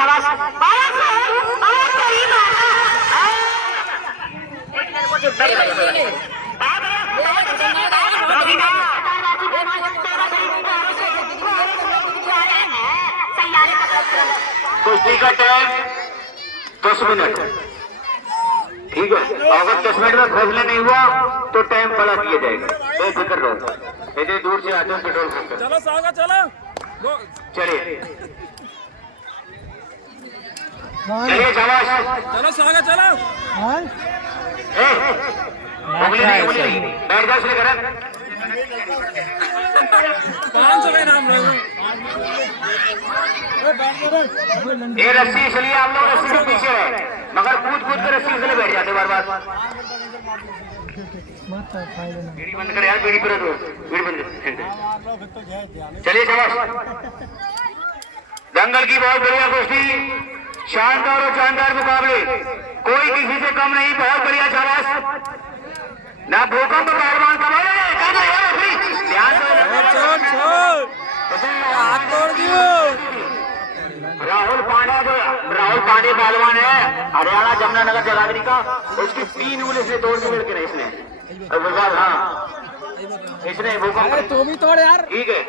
शाबाश कुश्ती का टाइम 10 मिनट। ठीक है, अगर 10 मिनट में फैसला नहीं हुआ तो टाइम बढ़ा दिया जाएगा। बेफिक्र रहो, इतने दूर से आते हैं पेट्रोल पंप। चलो सागा चलो, चलिए चलिए शाबाश, चलो सागा चलो। उंगली नहीं बैठ जाओ इसलिए करा। 500 का इनाम रहे। ये रस्सी इसलिए आप लोग रस्सी के पीछे है, मगर कूद कूद कर रस्सी इसलिए बैठ जाते बार बार। बीड़ी बंद कर यार, बीड़ी पर बीड़ी बंद। चलिए शाबाश, दंगल की बहुत बढ़िया कुश्ती, शानदार और शानदार मुकाबले, कोई किसी से कम नहीं। बहुत बढ़िया शाबाश, ना भूकंप पहलवान का राहुल पांडे पहलवान है, हरियाणा जमुनानगर जगाधरी का। उसकी 3 उंगली से तोड़ के मिलकर इसने। हाँ इसने भूकंप तो भी तोड़ यार। ठीक है,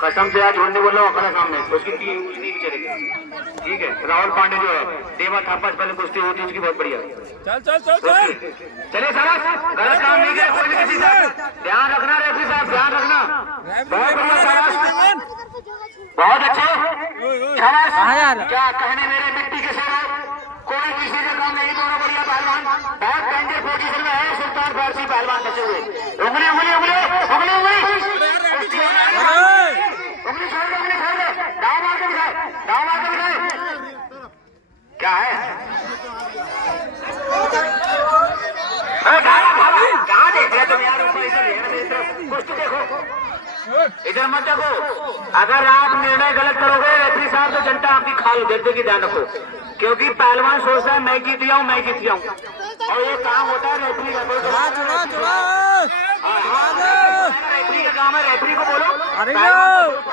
कसम से आज झूठ नहीं बोल रहा हूँ अपना सामने। उसकी 3 उंगली नहीं चलेगी। ठीक है, राहुल पांडे जो है देवा थापा पहले कुश्ती होती उसकी बहुत बढ़िया। चल चल चल चल, चलिए शाबाश, गलत काम नहीं किया कोई भी किसी से। ध्यान रखना रेफरी साहब, ध्यान रखना। बहुत बढ़िया शाबाश, बहुत अच्छे शाबाश। क्या कहने मेरे मिट्टी के शेरों, कोई किसी से कम नहीं। दोनों बढ़िया पहलवान बहुत डेंजर पोजीशन में है। सुल्तान फारसी पहलवान बचे हुए। उंगली उंगली उंगली उंगली उंगली उंगली छोड़ दे, उंगली छोड़ दे। दाव मार के दिखाए, दाव मार के दिखाए। क्या है कहाँ देख रहे तुम यार? ऊपर इधर कुछ तो देखो, इधर मत देखो। अगर आप निर्णय गलत करोगे रेफरी साहब तो जनता आपकी खाल देख देगी। ध्यान रखो, क्योंकि पहलवान सोचता है मैं जीत गया हूँ, मैं जीत गया हूँ, और ये काम होता है रेफरी का। रेफरी का काम है, रेफरी को बोलो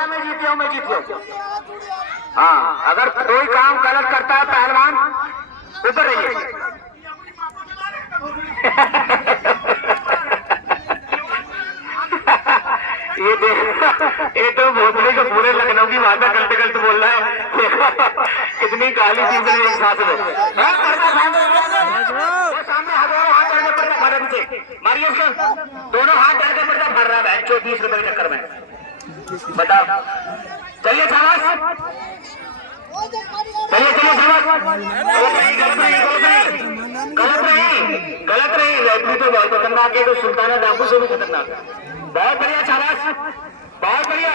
मैं जीत गया हूँ, मैं जीत गया हूँ। हाँ, अगर कोई काम गलत करता है पहलवान ऊपर रहिए। ये तो भोसले को पूरे लखनऊ की भाषा गलत गलत बोल रहा है। कितनी काली चीज है एक साथ में। सामने हजारों हाथ डालने पड़ता भारत से, मारिए उसको। दोनों हाथ डालने पड़ता भर रहा है 20 रुपए के चक्कर में। बताओ, चलिए शाबाश, चलिए चलिए शाबाश। गलत नहीं, रेफरी तो बहुत खतरनाक है, तो सुल्ताना डाकू से भी खतरनाक। बहुत बढ़िया शाबाश, बहुत बढ़िया,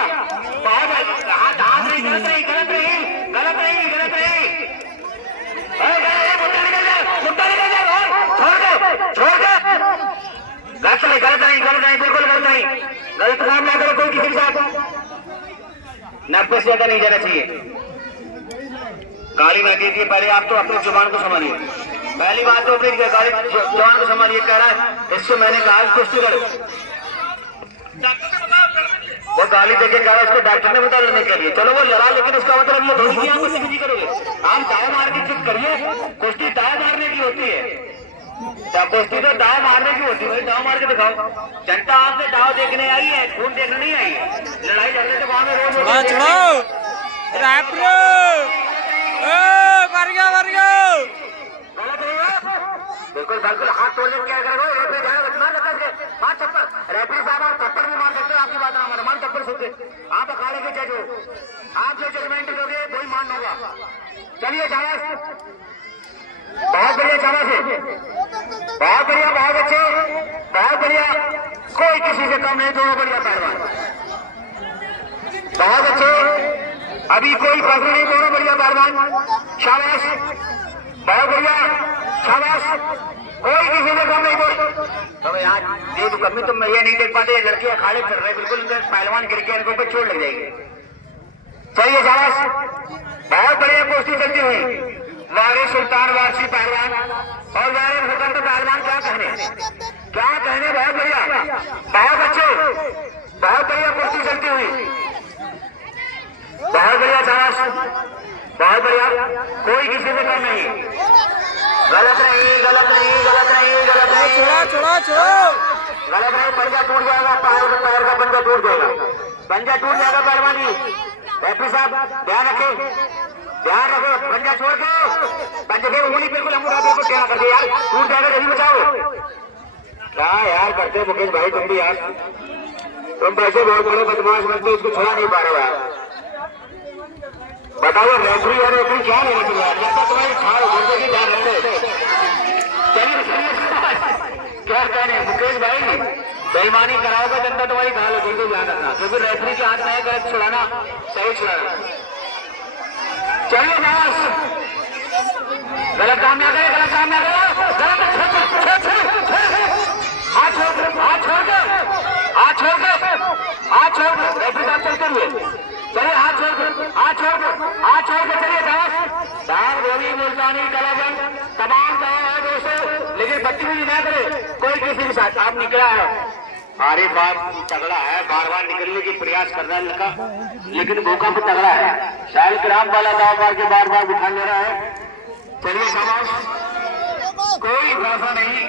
बहुत हाथ हाथ नहीं, गलत नहीं गलत नहीं गलत नहीं गलत नहीं। मुद्दा निकल जाए, छोड़ दे छोड़ दे। गलत नहीं गलत नहीं गलत नहीं, बिल्कुल गलत नहीं। गलत काम ना करो कोई किसी के साथ। 90 से ज्यादा नहीं जाना चाहिए। गाली ना दीजिए, पहले आप तो अपनी जुबान को संभालिए। पहली बात तो अपनी गाली जुबान को संभालिए। कह रहा है इससे मैंने कहा कुश्ती करो, वो गाली देके कह रहा है, उसको डॉक्टर ने बता लड़ने के लिए। चलो वो लड़ा, लेकिन उसका मतलब ये थोड़ी आप कुश्ती नहीं करोगे। आप दाव मार के चुप करिए। कुश्ती दाव मारने की होती है, कुश्ती तो दाव मारने की होती है। भाई दाव मार के दिखाओ। जनता आपसे दाव देखने आई है, खून देखने नहीं आई है। लड़ाई झगड़े तो वहां में रोज बिल्कुल बिल्कुल। हाथ तोड़ने क्या करोगे? रेफरी साहब आप थप्पड़ भी मार सकते हो, आपकी बात ना मान थप्पड़ सुनते। आप अखाड़े के जज हो, आप जो जजमेंट दोगे वही मान होगा। चलिए शाबाश, बहुत बढ़िया शाबाश है, बहुत बढ़िया, बहुत अच्छे, बहुत बढ़िया। कोई किसी से कम नहीं, दोनों बढ़िया पहलवान, बहुत अच्छे। अभी कोई फर्क नहीं, दोनों बढ़िया पहलवान। शाबाश, बहुत बढ़िया शाबाश। कोई किसी से कम नहीं। कोई तो यार ये तो कमी तुम ये नहीं देख पाते, लड़के अखाड़े कर रहे बिल्कुल, पहलवान गिर के इनको पे चोट लग जाएगी। चलिए शाबाश, बहुत बढ़िया कुश्ती चलती हुई। वारिस सुल्तान वारसी पहलवान और वारिस हुकम पहलवान, क्या कहने क्या कहने। बहुत बढ़िया, बहुत अच्छे, बहुत बढ़िया कुश्ती चलती हुई, बहुत बढ़िया शाबाश। बहुत बढ़िया, कोई किसी से कम नहीं। गलत नहीं, गलत नहीं, गलत नहीं, गलत नहीं, छोड़ा छोड़ा छोड़ा गलत नहीं। पंजा टूट जाएगा, पैर का पंजा टूट जाएगा, पंजा टूट जाएगा पहलवान जी। एपी साहब ध्यान रखे, ध्यान रखो। पंजा छोड़ के पंजे के उंगली बिल्कुल अंगूठा बिल्कुल क्या कर दे यार, टूट जाएगा, जल्दी बचाओ। क्या यार करते मुकेश भाई तुम भी यार, तुम पैसे बहुत बड़े बदमाश बनते, उसको छुड़ा नहीं पा रहे यार। बताओ रेफरी और रेफरी क्या लेना चाहिए यार, जब तक तुम्हारी खाल घंटे की ध्यान रखते। चलिए क्या कहने मुकेश भाई, बेईमानी कराओगे जनता तुम्हारी खाल घंटे की ध्यान रखना, क्योंकि रेफरी के हाथ में है गलत छुड़ाना, सही छुड़ाना। चलिए बस, गलत काम ना करे, गलत काम ना करे, हाथ छोड़ के, हाथ छोड़ के, हाथ छोड़ के, हाथ छोड़ के, रेफरी साहब चलते हुए चलिए, हाथ छोड़ के, हाथ छोड़ के, हाथ छोड़ के चलिए। दान गोली मुल्तानी कलागंज तमाम गाँव है दोस्तों, लेकिन बदतमीजी ना करे कोई किसी के साथ। आप निकला है, अरे बाप तगड़ा है, बार बार निकलने की प्रयास कर रहा है लड़का, लेकिन मौका भी तगड़ा है। शायद ग्राम वाला दाव मार के बार बार उठा ले रहा है। चलिए शाबाश, कोई भरोसा नहीं,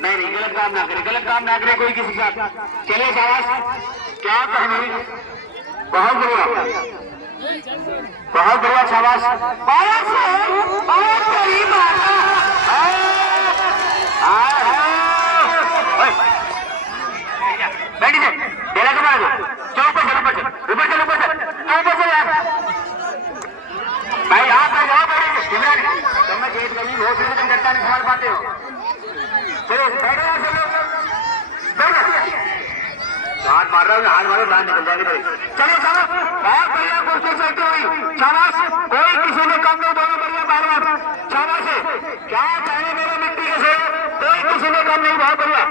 नहीं नहीं, गलत काम ना करे, गलत काम ना करे कोई किसी के साथ। चलिए शाबाश, क्या कहने, बहुत बढ़िया, बहुत बढ़िया, शाबाश। बैठ जाए, डेरा के बाद चलो ऊपर चलो, ऊपर चलो, ऊपर चलो, ऊपर चलो, ऊपर चलो यार भाई, आप लोग बहुत बड़े सिमरन, तुम मैं गेट लगी बहुत से तुम डरता नहीं संभाल पाते हो। चलो बैठो यार, चलो बैठो, हाथ मार रहा हूँ, हाथ मारो, दांत निकल जाएगी भाई। चलो चलो, बहुत बढ़िया कोशिश करते हुई, शाबाश, कोई किसी ने कम नहीं, दोनों बढ़िया बार बार, शाबाश। क्या चाहे मेरे मिट्टी के से, कोई किसी ने कम नहीं, बहुत बढ़िया,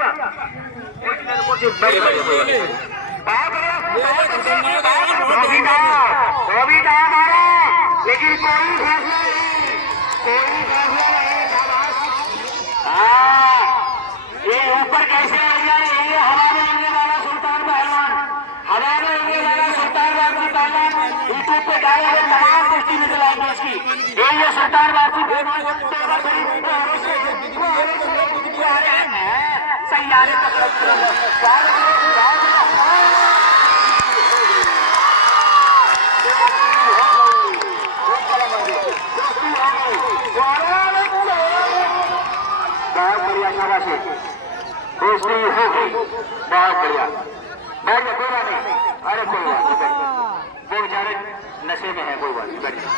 लेकिन कोई फैसला नहीं, कोई फैसला नहीं। ये ऊपर कैसे आ गया, ये हवा में उड़ने वाला सुल्तान पहलवान, हवा में उड़ने वाला सुल्तान वारसी पहलवान यूट्यूब पे डाले हुए तमाम कुश्ती नजर आएगी उसकी। ये सुल्तान वारसी सैयारे तक बहुत बढ़िया, शाबाश, दोस्ती हो गई, बहुत बढ़िया। बैठ जाओ, कोई बात नहीं, अरे कोई बात नहीं, वो बेचारे नशे में है, कोई बात नहीं, बैठ जाओ।